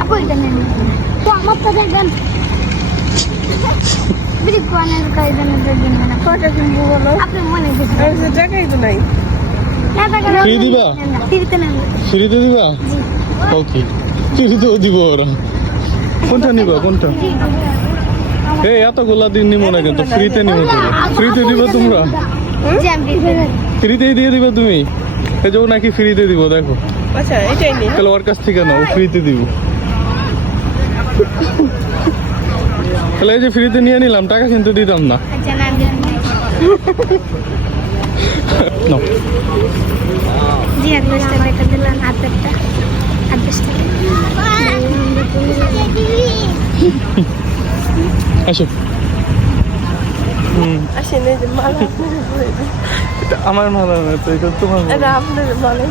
আপু এটা নেন তো আমার তো দেখবেন বিড়ি কোয়ানের কাইদানের দেখবেন না কত কিনবো বলো আপনি মনে কিছু টাকাই তো নাই। না টাকা ফ্রি দিবা? ফ্রিতে নেন ফ্রিতে দিবা? ওকে, ফ্রিতেও দিব ওরা। কোনটা নিবা কোনটা? এই এতগুলা দিন নিবো না কিন্তু ফ্রিতে নিবো। ফ্রিতে দিবা তোমরা? জি আমি ফ্রিতেই দিয়ে দিবা তুমি? এই যে ও নাকি ফ্রিতে দিব, দেখো। আচ্ছা এটাই নি। তাহলে ওর কাছ থেকে নাও, ফ্রিতে দিব। তাহলে এই যে ফ্রিতে নিয়ে নিলাম, টাকা কিন্তু দিতাম না। আচ্ছা না নাও। জি 10 টাকা দিলাম হাতেরটা 10 টাকা আসো। আসেন এই যে মালা এটা আমার মালা না তো, এটা তোমার মালা। এটা আপনার মালা।